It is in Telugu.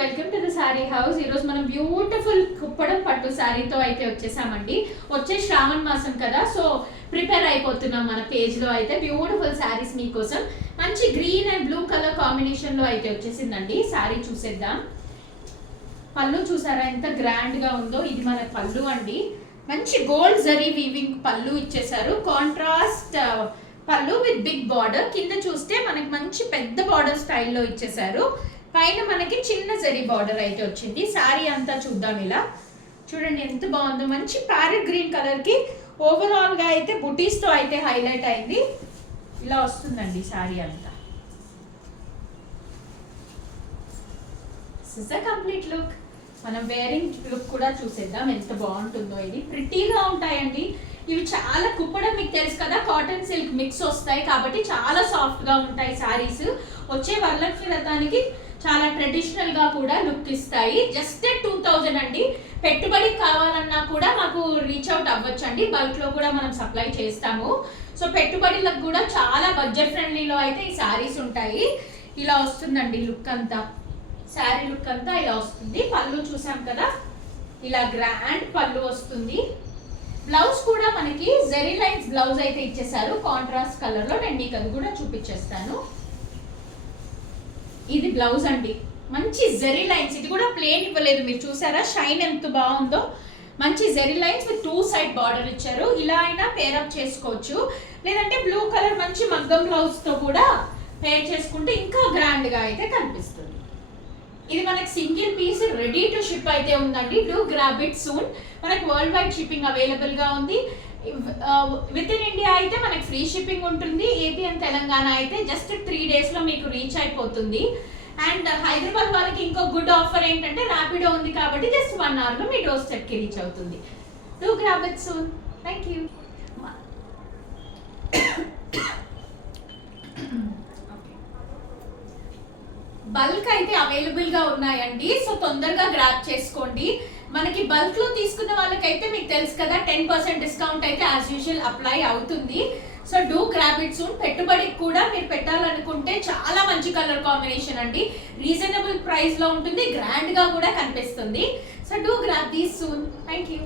Welcome to the sorry house. ఈరోజు మనం బ్యూటిఫుల్ కుప్పడం పట్టు శారీతో అయితే వచ్చేసామండి. వచ్చే శ్రావణ మాసం కదా, సో ప్రిపేర్ అయిపోతున్నాం. మన పేజ్లో అయితే బ్యూటిఫుల్ శారీస్ మీకోసం మంచి గ్రీన్ అండ్ బ్లూ కలర్ కాంబినేషన్లో అయితే వచ్చేసిందండి. శారీ చూసేద్దాం. పళ్ళు చూసారా ఎంత గ్రాండ్గా ఉందో. ఇది మన పళ్ళు అండి. మంచి గోల్డ్ జరీ వీవింగ్ పళ్ళు ఇచ్చేసారు. కాంట్రాస్ట్ పళ్ళు విత్ బిగ్ బార్డర్. కింద చూస్తే మనకి మంచి పెద్ద బార్డర్ స్టైల్లో ఇచ్చేసారు. పైన మనకి చిన్న జరీ బార్డర్ అయితే వచ్చింది. శారీ అంతా చూద్దాం. ఇలా చూడండి ఎంత బాగుందో. మంచి ప్యారెట్ గ్రీన్ కలర్ కి ఓవరాల్ గా అయితే బుటీస్ తో అయితే హైలైట్ అయింది. ఇలా వస్తుందండి శారీ అంతా. This is the complete look. మనం వేరింగ్ లుక్ కూడా చూసేద్దాం ఎంత బాగుంటుందో. ఇది ప్రిటీగా ఉంటాయండి. ఇవి చాలా కుప్పడం మీకు తెలుసు కదా, కాటన్ సిల్క్ మిక్స్ వస్తాయి కాబట్టి చాలా సాఫ్ట్ గా ఉంటాయి శారీస్. వచ్చే వరలక్ష్మి వ్రతానికి చాలా ట్రెడిషనల్ గా కూడా లుక్ ఇస్తాయి. జస్ట్ 2000 అండి. పెట్టుబడికి కావాలన్నా కూడా మాకు రీచ్ అవుట్ అవ్వచ్చు అండి. బల్క్ లో కూడా మనం సప్లై చేస్తాము. సో పెట్టుబడులకు కూడా చాలా బడ్జెట్ ఫ్రెండ్లీలో అయితే ఈ శారీస్ ఉంటాయి. ఇలా వస్తుందండి లుక్ అంతా. శారీ లుక్ అంతా ఇలా వస్తుంది. పళ్ళు చూసాం కదా, ఇలా గ్రాండ్ పళ్ళు వస్తుంది. బ్లౌజ్ కూడా మనకి జెరీ లైన్స్ బ్లౌజ్ అయితే ఇచ్చేసారు కాంట్రాస్ట్ కలర్ లో. నేను మీకు అది కూడా చూపించేస్తాను. ఇది బ్లౌజ్ అండి. మంచి జెరీ లైన్స్. ఇది కూడా ప్లేన్ ఇవ్వలేదు. మీరు చూసారా షైన్ ఎంత బాగుందో. మంచి zari lines with 2 side border ఇచ్చారు. ఇలా అయినా పేరప్ చేసుకోవచ్చు, లేదంటే బ్లూ కలర్ మంచి మగ్గం బ్లౌజ్ తో కూడా పేర్ చేసుకుంటే ఇంకా గ్రాండ్ గా అయితే కనిపిస్తుంది. ఇది మనకి single piece ready to ship అయితే ఉందండి. Do grab it soon. మనకి వరల్డ్ వైడ్ షిప్పింగ్ అవైలబుల్ గా ఉంది. విత్ ఇన్ ఇండియా అయితే మనకి ఫ్రీ షిప్పింగ్ ఉంటుంది. ఏపీ అండ్ తెలంగాణ అయితే జస్ట్ 3 days లో మీకు రీచ్ అయిపోతుంది. అండ్ హైదరాబాద్ వాళ్ళకి ఇంకో గుడ్ ఆఫర్ ఏంటంటే ర్యాపిడో ఉంది కాబట్టి జస్ట్ 1 hour లో మీ డోర్ స్టెప్ కి రీచ్ అవుతుంది. Do grab it soon. Thank you. Bulk అయితే అవైలబుల్ గా ఉన్నాయండి. సో తొందరగా గ్రాబ్ చేసుకోండి. మనకి బల్క్ లో తీసుకున్న వాళ్ళకైతే మీకు తెలుసు కదా 10% డిస్కౌంట్ అయితే యాజ్ యూజువల్ అప్లై అవుతుంది. So do grab it soon. పెట్టుబడికి కూడా మీరు పెట్టాలనుకుంటే చాలా మంచి కలర్ కాంబినేషన్ అండి. రీజనబుల్ ప్రైస్ లో ఉంటుంది, గ్రాండ్ గా కూడా కనిపిస్తుంది. So do grab these soon. Thank you.